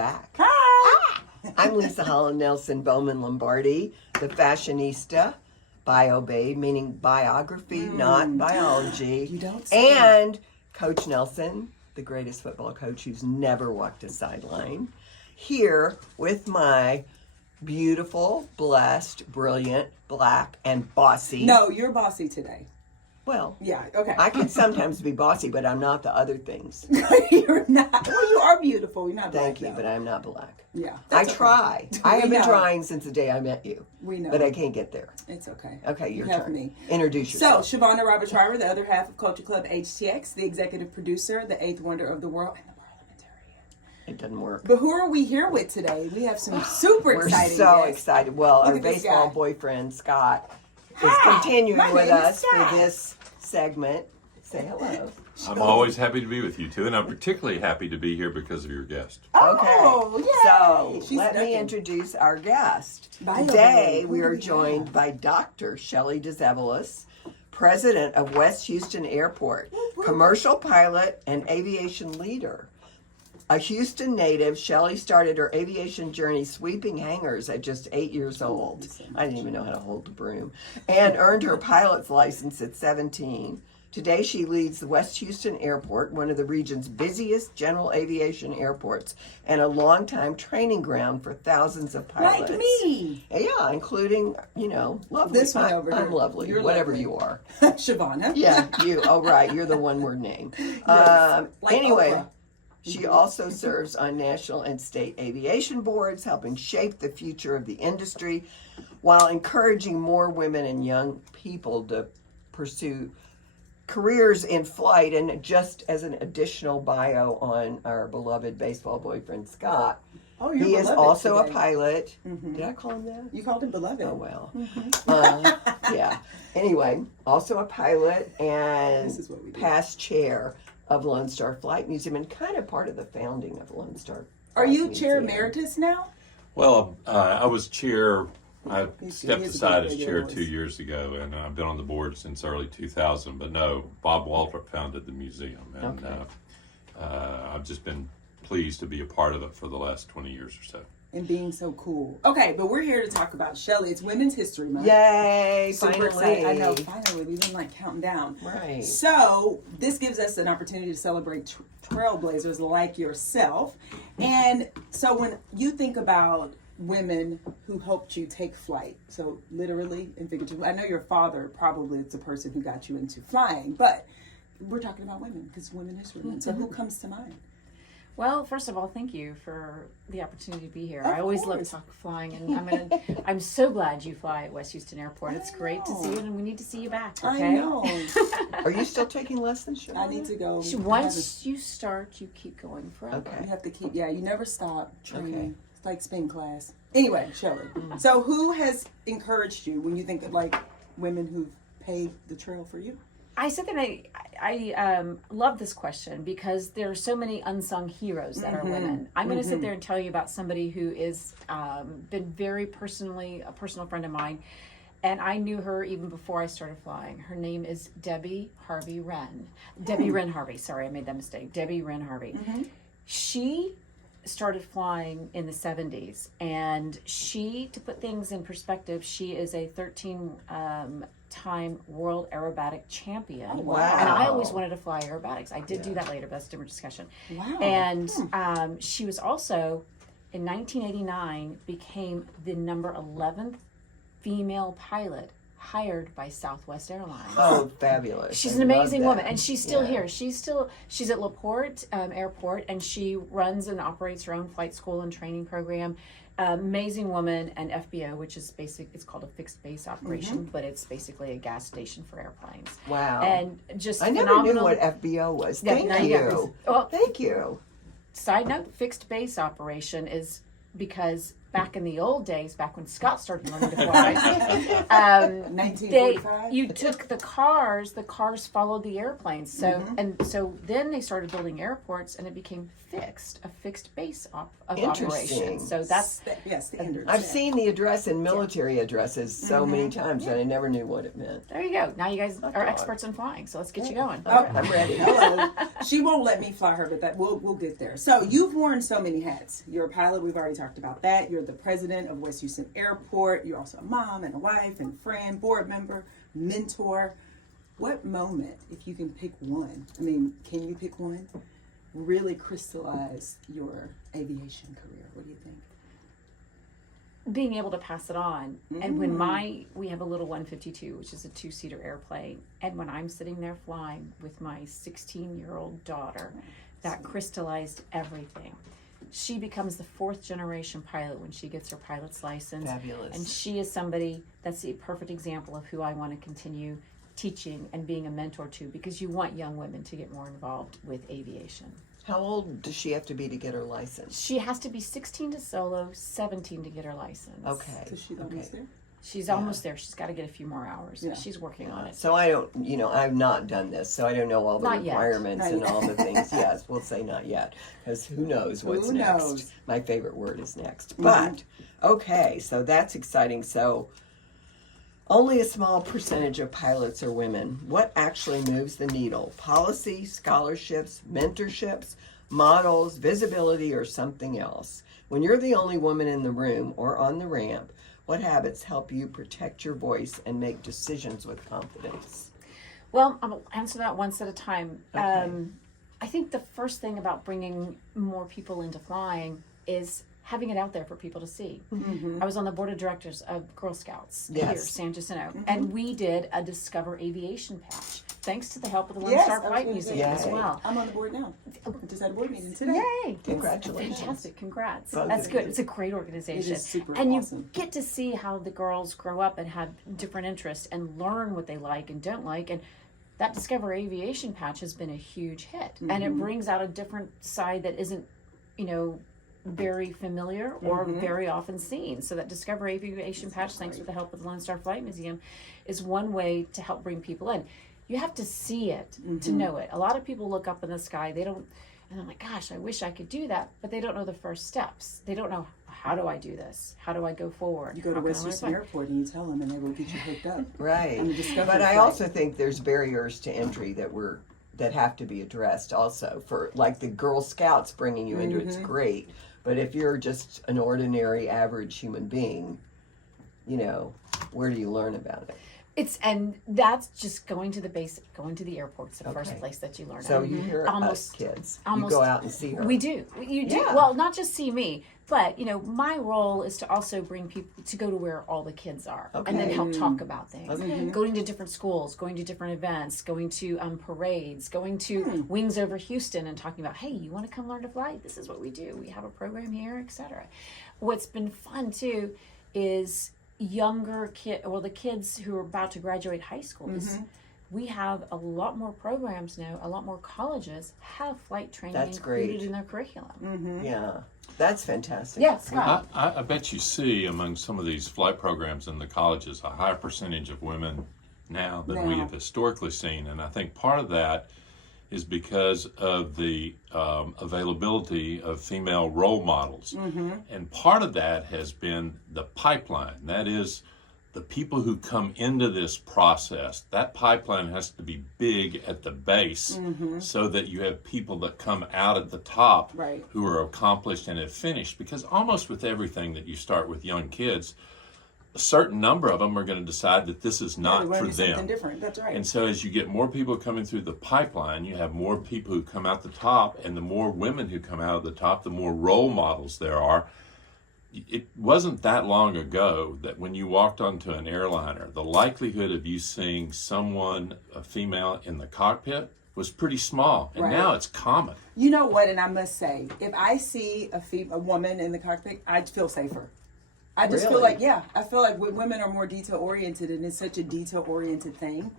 back. Hi! I'm Leisa Holland-Nelson Bowman Lombardi, the fashionista, bio babe, meaning biography, not biology. You don't say. And Coach Nelson, the greatest football coach who's never walked a sideline, here with my beautiful, blessed, brilliant, black, and bossy. No, you're bossy today. Well, Yeah, okay. I can sometimes be bossy, but I'm not the other things. You're not. Well, you are beautiful. You're not black. Thank you, though. but I'm not black. Yeah. I that's try. okay. I have We been know. trying since the day I met you. We know. But I can't get there. It's okay. Okay, your You have turn. me. Introduce So, yourself. Shavonnah Robert Schreiber, the other half of Culture Club HTX, the executive producer, the eighth wonder of the world, and the parliamentarian. It doesn't work. But who are we here with today? We have some super We're exciting so guests. excited. Well, our at this baseball guy. boyfriend, Scott, is Hi, continuing my with name is us for Scott. this segment. Say hello. I'm always happy to be with you too, and I'm particularly happy to be here because of your guest. Oh, Okay. yay. So She's let me ducking. introduce our guest. Bio Today babe. we Who are do we joined have? by Dr. Shelly deZevallos, president of West Houston Airport, commercial pilot and aviation leader. A Houston native, Shelly started her aviation journey sweeping hangars at just 8 years old. I didn't even know how to hold the broom. And earned her pilot's license at 17. Today she leads the West Houston Airport, one of the region's busiest general aviation airports, and a longtime training ground for thousands of pilots. Like me. Yeah, including, lovely. This one over here. I'm lovely, You're whatever lovely. you are. Shavonnah. Yeah, you. Oh, right. You're the one-word name. Like Anyway, Oprah. she also serves on national and state aviation boards, helping shape the future of the industry while encouraging more women and young people to pursue careers in flight. And just as an additional bio on our beloved baseball boyfriend, Scott, Oh, you're he is beloved also today. a pilot. Did I call him that? You called him beloved. Oh, well. Yeah. Anyway, also a pilot and This is what we do. past chair of Lone Star Flight Museum and kind of part of the founding of Lone Star Are Flight you chair Museum. emeritus now? Well, I was chair. I He's stepped a aside big as radio chair voice. 2 years ago, and I've been on the board since early 2000. But no, Bob Waltrip founded the museum, and Okay. I've just been pleased to be a part of it for the last 20 years or so. And being so cool. Okay, but we're here to talk about Shelly. It's Women's History Month. Yay, Super finally. excited. I know, finally. We've been counting down. Right. So this gives us an opportunity to celebrate trailblazers like yourself. And so when you think about women who helped you take flight, so literally and figuratively, I know your father probably is the person who got you into flying, but we're talking about women because Women's History Month. So who comes to mind? Well, first of all, thank you for the opportunity to be here. Of I always love course. flying, and I'm so glad you fly at West Houston Airport. It's great to see know. you, and we need to see you back. I Okay? know. Are you still taking lessons, Shavonnah? I need to go. Once you start, you keep going forever. Okay. You have to keep, you never stop training. Okay. It's like spin class. Anyway, Shelly. So who has encouraged you when you think of women who've paved the trail for you? I said that I love this question because there are so many unsung heroes that are women. I'm going to sit there and tell you about somebody who is been very personally a personal friend of mine, and I knew her even before I started flying. Her name is Debbie Harvey Wren. Debbie Wren Harvey. Sorry, I made that mistake. Debbie Wren Harvey. She started flying in the 70s, and to put things in perspective, she is a 13-time world aerobatic champion. Oh, wow. And I always wanted to fly aerobatics. I did do that later, but that's a different discussion. Wow. And she was also, in 1989, became the number 11th female pilot hired by Southwest Airlines. Oh, fabulous. She's I an love amazing that. woman, and she's still Yeah. here. She's at LaPorte Airport, and she runs and operates her own flight school and training program. Amazing woman, and FBO, which is it's called a fixed base operation, but it's basically a gas station for airplanes. Wow. And just I never phenomenal. knew what FBO was. Yeah, Thank now you. got this. Well, Thank you. side note, fixed base operation is because back in the old days, back when Scott started learning to fly, 1945? you took the cars followed the airplanes. So so then they started building airports, and it became a fixed base of Interesting. operation. So that's standards. I've seen the address in military addresses so many times, and I never knew what it meant. there you go. Now you guys are God. experts in flying. So let's get you going. Oh, I'm ready. Hello. She won't let me fly her, but that we'll get there. So you've worn so many hats. You're a pilot. We've already talked about that. You're the president of West Houston Airport. You're also a mom and a wife and friend, board member, mentor. What moment, if you can pick one, I mean, can you pick one, really crystallize your aviation career? What do you think? Being able to pass it on. And when we have a little 152, which is a 2-seater airplane, and when I'm sitting there flying with my 16-year-old daughter, that crystallized everything. She becomes the 4th generation pilot when she gets her pilot's license. Fabulous. And she is somebody that's a perfect example of who I want to continue teaching and being a mentor to, because you want young women to get more involved with aviation. How old does she have to be to get her license? She has to be 16 to solo, 17 to get her license. Okay. So she's almost there? She's almost there. She's got to get a few more hours. Yeah. She's working on it. So I don't, I've not done this, so I don't know all the Not yet. requirements Not and yet. all the things. Yes, we'll say not yet, because who knows what's Who next. knows? My favorite word is next. But, okay, so that's exciting. So only a small percentage of pilots are women. What actually moves the needle? Policy, scholarships, mentorships, models, visibility, or something else? When you're the only woman in the room or on the ramp, what habits help you protect your voice and make decisions with confidence? Well, I'll answer that once at a time. Okay. I think the first thing about bringing more people into flying is having it out there for people to see. I was on the board of directors of Girl Scouts here, Yes. San Jacinto, and we did a Discover Aviation patch, thanks to the help of the Lone Yes, Star I was Flight gonna Museum say, as yay. well. I'm on the board now. Just had a board meeting today. Yay! Congratulations. Fantastic, congrats. Both That's of good. you. It's a great organization. It is super and awesome. you get to see how the girls grow up and have different interests and learn what they like and don't like. And that Discover Aviation patch has been a huge hit. And it brings out a different side that isn't, very familiar or very often seen. So that Discover Aviation patch, thanks with the help of the Lone Star Flight Museum, is one way to help bring people in. You have to see it to know it. A lot of people look up in the sky, they don't, and I'm like, gosh, I wish I could do that, but they don't know the first steps. They don't know, how do I do this? How do I go forward? You go to How can West I learn Houston flying? Airport and you tell them, and they will get you hooked up. Right. On the Discovery But I flight. also think there's barriers to entry that have to be addressed also. For like the Girl Scouts bringing you into it's great. But if you're just an ordinary average human being, where do you learn about it? And that's just going to the airport's the first Okay. place that you learn. So it. you hear us kids. You go out and see her. We do. You do. Yeah. Well, not just see me, but my role is to also bring people to go to where all the kids are, and then Okay. help talk about things. Okay. Going to different schools, going to different events, going to parades, going to Wings Over Houston, and talking about, hey, you want to come learn to fly? This is what we do. We have a program here, etc. What's been fun too is the kids who are about to graduate high school. We have a lot more programs now, a lot more colleges have flight training That's included great. in their curriculum. Yeah. That's fantastic. Yeah, Scott. I bet you see among some of these flight programs in the colleges a higher percentage of women now than we have historically seen. And I think part of that is because of the availability of female role models. And part of that has been the pipeline. That is, the people who come into this process, that pipeline has to be big at the base so that you have people that come out at the top Right. who are accomplished and have finished. Because almost with everything that you start with young kids, a certain number of them are going to decide that this is not They wanna for do something them. different. That's right. And so as you get more people coming through the pipeline, you have more people who come out the top, and the more women who come out of the top, the more role models there are. It wasn't that long ago that when you walked onto an airliner, the likelihood of you seeing someone, a female, in the cockpit was pretty small. And Right. now it's common. You know what? And I must say, if I see a woman in the cockpit, I feel safer. I just feel Really? like, I feel like women are more detail oriented, and it's such a detail oriented thing.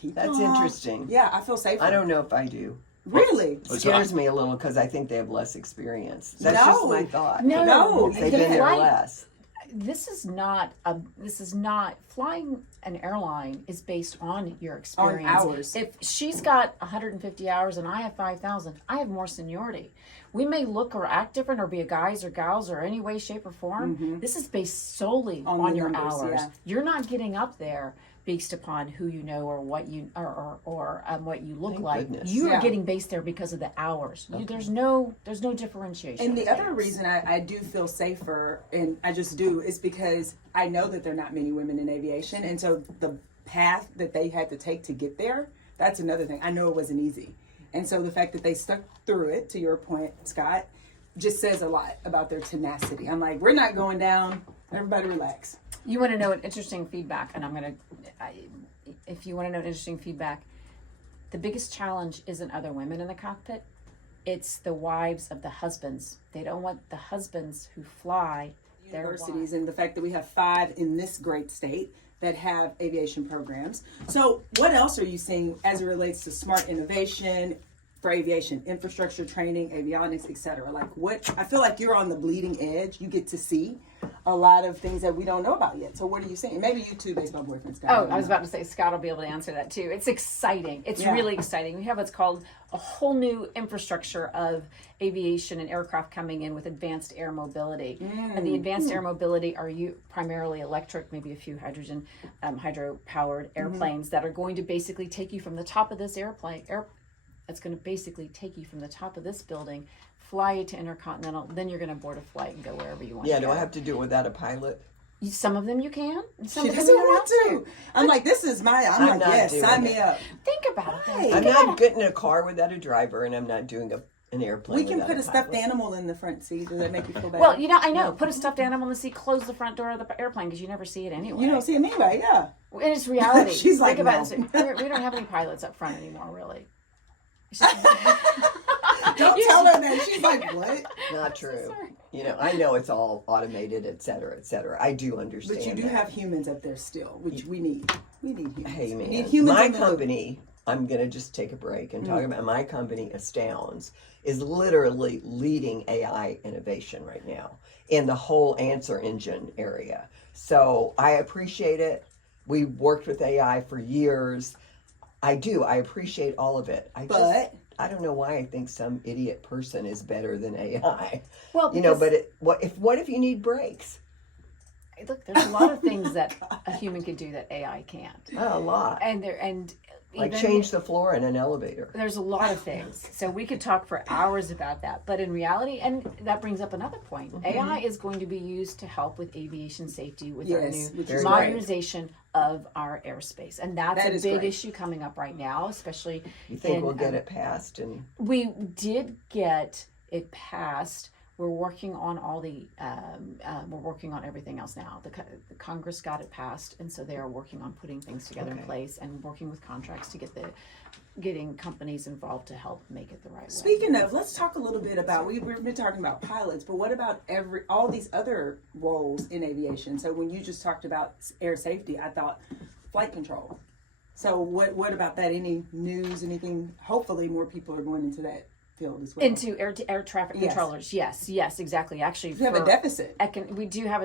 Keep That's calm. interesting. Yeah, I feel safer. I don't know if I do. Really? It scares me a little because I think they have less experience. That's just No. my thought. No. They've been there Flight- less. This is not flying an airline is based on your experience. hours. If she's got 150 hours and I have 5,000, I have more seniority. We may look or act different or be a guys or gals or any way, shape, or form. This is based solely On on the your numbers, hours. yeah. You're not getting up there based upon who you know or what you or what you look Thank like. goodness. You are Yeah. getting based there because of the hours. There's no differentiation. And the other reason I do feel safer, and I just do, is because I know that there are not many women in aviation. And so the path that they had to take to get there, that's another thing. I know it wasn't easy. And so the fact that they stuck through it, to your point, Scott, just says a lot about their tenacity. I'm like, we're not going down. Everybody relax. You want to know an interesting feedback, and if you want to know interesting feedback, the biggest challenge isn't other women in the cockpit. It's the wives of the husbands. They don't want the husbands who fly their Universities, wives. and the fact that we have 5 in this great state that have aviation programs. So what else are you seeing as it relates to smart innovation for aviation, infrastructure training, avionics, etc.? Like, what, I feel like you're on the bleeding edge. You get to see a lot of things that we don't know about yet. So what are you saying? Maybe you too, baseball boyfriend Scott. Oh, I was about to say Scott will be able to answer that too. It's exciting. It's really exciting. We have what's called a whole new infrastructure of aviation and aircraft coming in with advanced air mobility. And the advanced air mobility are primarily electric, maybe a few hydro-powered airplanes that are going to basically take you from the top of this it's going to basically take you from the top of this building, fly you to Intercontinental, then you're going to board a flight and go wherever you want to go. Do I have to do it without a pilot? Some of them you can. And some She of them doesn't you don't want to. I'm like, this is I'm like, not yes, doing sign it. me up. Think about it. Right. I'm not getting in a car without a driver, and I'm not doing an airplane. We can without put a stuffed pilot. animal in the front seat. Does that make you feel better? Well, I know. Put a stuffed animal in the seat, close the front door of the airplane because you never see it anyway. you don't see him anyway, yeah. And it's reality. She's like, Think about no. it. We don't have any pilots up front anymore, really. It's just- Don't tell her that. She's like, what? Not true. Sorry. I know it's all automated, et cetera, et cetera. I do understand. But you do that. have humans up there still, which we need. We need humans. Hey We man, need humans my in the loop. company, I'm gonna just take a break and talk about my company, Astounds, is literally leading AI innovation right now in the whole answer engine area. So I appreciate it. We worked with AI for years. I appreciate all of it. I don't know why I think some idiot person is better than AI. Well, but what if you need breaks? look, there's a lot of things that a human can do that AI can't. Oh, a lot. And Like even- change the floor in an elevator. There's a lot of things. So we could talk for hours about that. But in reality, and that brings up another point, AI is going to be used to help with aviation safety with our Yes, new which is modernization of our airspace. And that's That a is big great. issue coming up right now, especially You think in, we'll get it passed? And we did get it passed. We're working on all we're working on everything else now. The Congress got it passed, and so they are working on putting things together in place and working with contracts to getting companies involved to help make it the right way. Speaking of, let's talk a little bit about, we've been talking about pilots, but what about all these other roles in aviation? So when you just talked about air safety, I thought flight control. So what about that? Any news, anything? Hopefully more people are going into that field as well. Into air traffic controllers. Yes, exactly. Actually, we have a deficit. We do have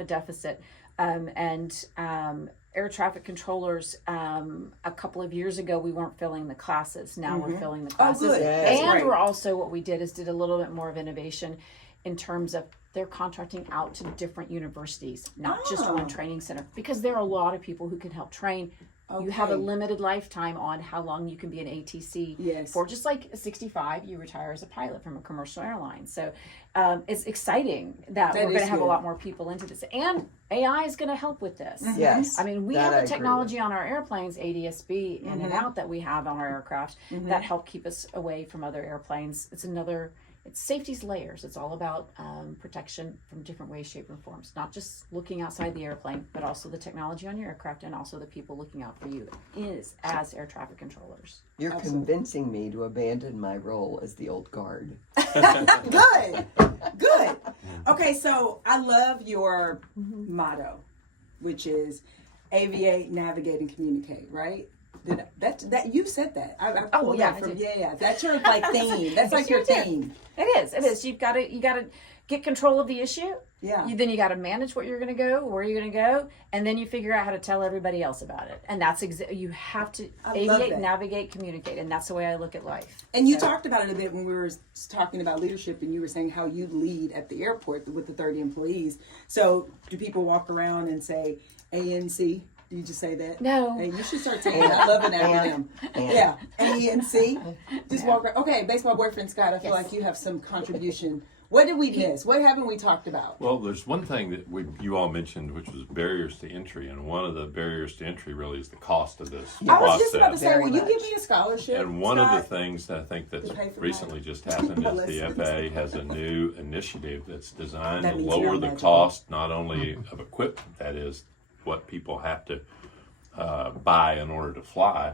a deficit, and air traffic controllers. A couple of years ago, we weren't filling the classes. Now we're filling the classes, good. Yes. and Right. we're also what we did a little bit more of innovation in terms of they're contracting out to different universities, not just one training center, because there are a lot of people who can help train. You have a Okay. limited lifetime on how long you can be an ATC. Yes. For just like 65, you retire as a pilot from a commercial airline. So it's exciting that we're going is to have a good. lot more people into this. And AI is going to help with this. yes, I mean, we that have I the agree technology on our airplanes, ADS-B in and out that we have on our aircraft that help keep us away from other airplanes. It's safety's layers. It's all about protection from different ways, shape, and forms. Not just looking outside the airplane, but also the technology on your aircraft and also the people looking out for you as air traffic controllers. You're convincing me to abandon my role as the old guard. Good. Okay, so I love your motto, which is aviate, navigate, and communicate, right? That you said that. I pulled yeah, that I from did. That's your theme. That's like your theme. It is. You've got to get control of the issue. Yeah. Then you got to manage what you're going to go, where you're going to go, and then you figure out how to tell everybody else about it. And that's you have to love aviate, that. navigate, communicate, and that's the way I look at life. And you talked about it a bit when we were talking about leadership, and you were saying how you lead at the airport with the 30 employees. So do people walk around and say ANC? You just say that? No. Hey, you should start taking that. I love an acronym. Yeah. A-N-C. Just walk around. Okay, baseball boyfriend Scott, I feel like you have some contribution. What did we miss? What haven't we talked about? Well, there's one thing that you all mentioned, which was barriers to entry, and one of the barriers to entry really is the cost of this I process. was just about to say, Very will you much. give me a scholarship? And one of Scott? the things that I think that's To pay for recently mine. just happened is the Lessons. FAA has a new initiative that's designed That to means lower you're the magical. cost not only of equipment, that is what people have to buy in order to fly,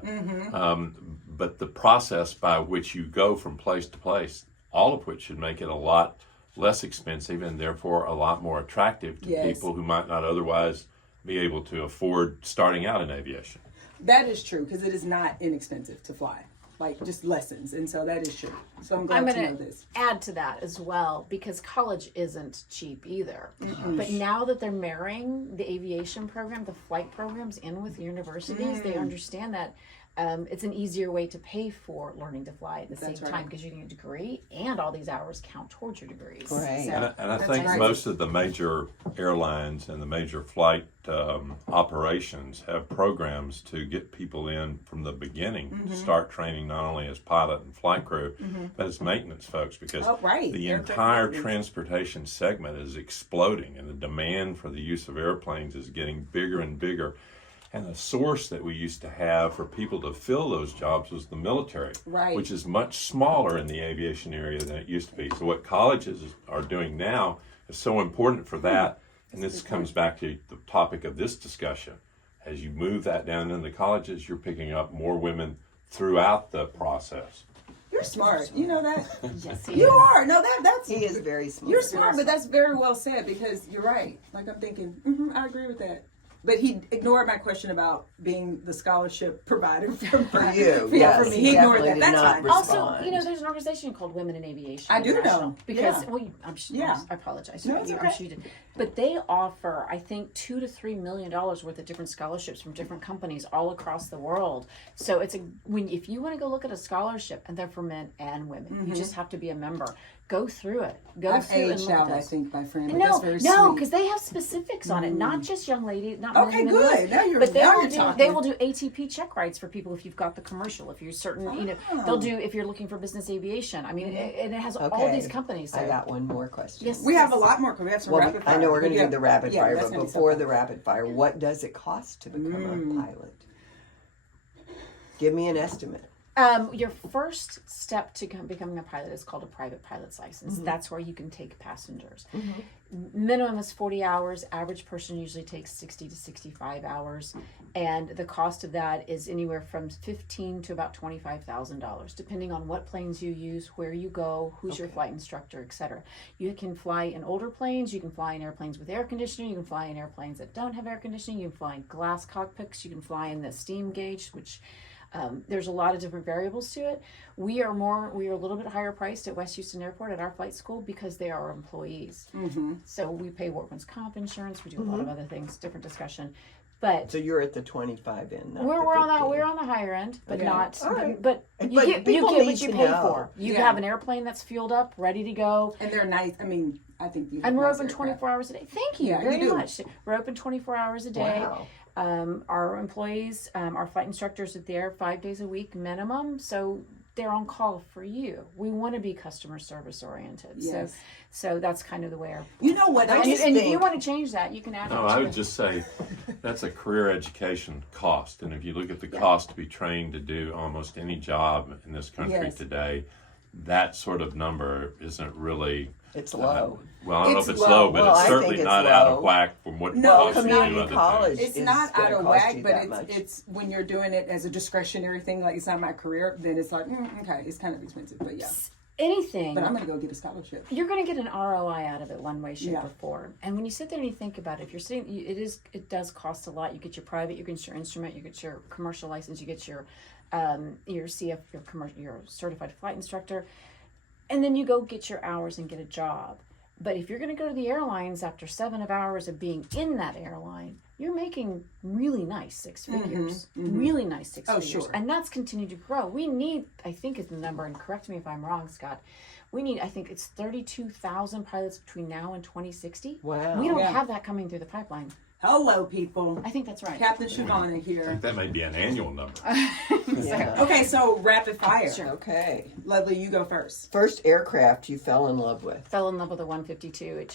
but the process by which you go from place to place, all of which should make it a lot less expensive and therefore a lot more attractive to Yes. people who might not otherwise be able to afford starting out in aviation. That is true, because it is not inexpensive to fly. Like, just lessons. And so that is true. So I'm glad I'm to know going to this. add to that as well, because college isn't cheap either. But now that they're marrying the aviation program, the flight programs in with universities, they understand that it's an easier way to pay for learning to fly at the same That's right. time, because you get a degree and all these hours count towards your degrees. Right. So, And I That's think right. most of the major airlines and the major flight operations have programs to get people in from the beginning to start training not only as pilot and flight crew, but as maintenance folks, because Oh, right. the Aircraft entire maintenance. transportation segment is exploding and the demand for the use of airplanes is getting bigger and bigger. And the source that we used to have for people to fill those jobs was the military, Right. which is much smaller in the aviation area than it used to be. So what colleges are doing now is so important for that. And this comes back to the topic of this discussion. As you move that down into colleges, you're picking up more women throughout the process. You're smart. You know that? yes, he You is. are. No, that's... He is very smart. You're smart, but that's very well said, because you're right. Like, I'm thinking, I agree with that. But he ignored my question about being the scholarship provider for you. Yeah, Yes, for me. he He ignored definitely that. did That's not fine. respond. Also, you know, there's an organization called Women in Aviation. I do know. International, because, Yeah. well, Yeah. I apologize. No, it's I'm okay. sure you did. But they offer, I think, $2 to $3 million worth of different scholarships from different companies all across the world. So it's if you want to go look at a scholarship, and they're for men and women, you just have to be a member. Go through it. Go I've through and aged look out, at I this. think, my friend. But No, that's very no, sweet. because they have specifics on it, not just young ladies, not Okay, men and good. women. Now you're- but now you're they talking. will do ATP check rides for people if you've got the commercial. If you're certain, you know, they'll do if you're looking for business aviation. I mean, and it has all Okay. these companies. I So. got one more question. Yes. We have a lot more, because we have some Well, rapid fire. I know we're going to Yeah. do the rapid Yeah, fire, that's but gonna be so before fun. the rapid fire, what does it cost to become a pilot? Give me an estimate. Your first step to becoming a pilot is called a private pilot's license. That's where you can take passengers. Minimum is 40 hours. Average person usually takes 60 to 65 hours. And the cost of that is anywhere from $15,000 to about $25,000, depending on what planes you use, where you go, who's your flight instructor, etc. You can fly in older planes. You can fly in airplanes with air conditioning. You can fly in airplanes that don't have air conditioning. You can fly in glass cockpits. You can fly in the steam gauge, which there's a lot of different variables to it. We are a little bit higher priced at West Houston Airport at our flight school because they are our employees. So we pay workman's comp insurance. We do a lot of other things. Different discussion, but So you're at the 25 end. Not we're the on 15. the higher end, but Okay. not. All right. But But you get people what need you to pay know. for. You Yeah. have an airplane that's fueled up, ready to go. And they're nice. I mean, I think you have And we're nice open aircraft. 24 hours a day. Thank you Yeah, very you do. much. We're open 24 hours a day. Wow. Our employees, our flight instructors are there 5 days a week minimum. So they're on call for you. We want to be customer service oriented. Yes. So that's kind of the way our. You know what? I And, just and if think- you want to change that, you can add No, it I to would it. just say that's a career education cost. And if you look at the cost to be trained to do almost any job in this country Yes. today, that sort of number isn't really. It's low. Well, I don't know It's if it's low. low, but Well, I it's think certainly it's not out of low. whack from what it No, costs to do community other college. things. It's is not gonna out of cost whack, you but that much. it's when you're doing it as a discretionary thing, like it's not my career, then it's like, okay, it's kind of expensive, but yeah. Anything. But I'm going to go get a scholarship. You're going to get an ROI out of it one way, shape, Yeah. or form. And when you sit there and you think about it, if you're sitting, it does cost a lot. You get your private, you get your instrument, you get your commercial license, you get your CF, your certified flight instructor, and then you go get your hours and get a job. But if you're going to go to the airlines after 7 hours of being in that airline, you're making really nice six figures. Really nice six figures. sure. And that's continued to grow. We need, I think is the number, and correct me if I'm wrong, Scott, we need, I think it's 32,000 pilots between now and 2060. Wow. We don't Yeah. have that coming through the pipeline. Hello, people. I think that's right. Captain Shavonnah I here. think that may be an annual number. Yeah. Okay, so rapid fire. Sure. Okay. Lovely, you go first. First aircraft you fell in love with. Fell in love with a 152.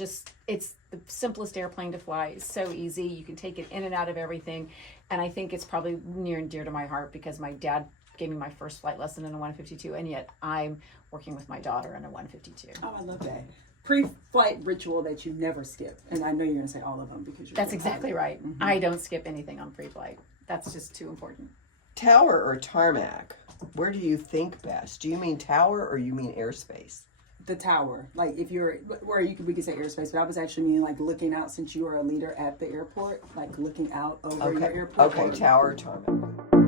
It's the simplest airplane to fly. It's so easy. You can take it in and out of everything. And I think it's probably near and dear to my heart because my dad gave me my first flight lesson in a 152, and yet I'm working with my daughter in a 152. Oh, I love that. Pre-flight ritual that you never skip. And I know you're going to say all of them because you're That's a exactly pilot. right. I don't skip anything on pre-flight. That's just too important. Tower or tarmac? Where do you think best? Do you mean tower or you mean airspace? The tower, like if you're, or we could say airspace, but I was actually meaning like looking out since you are a leader at the airport, like looking out over your airport. Okay, tower or tarmac.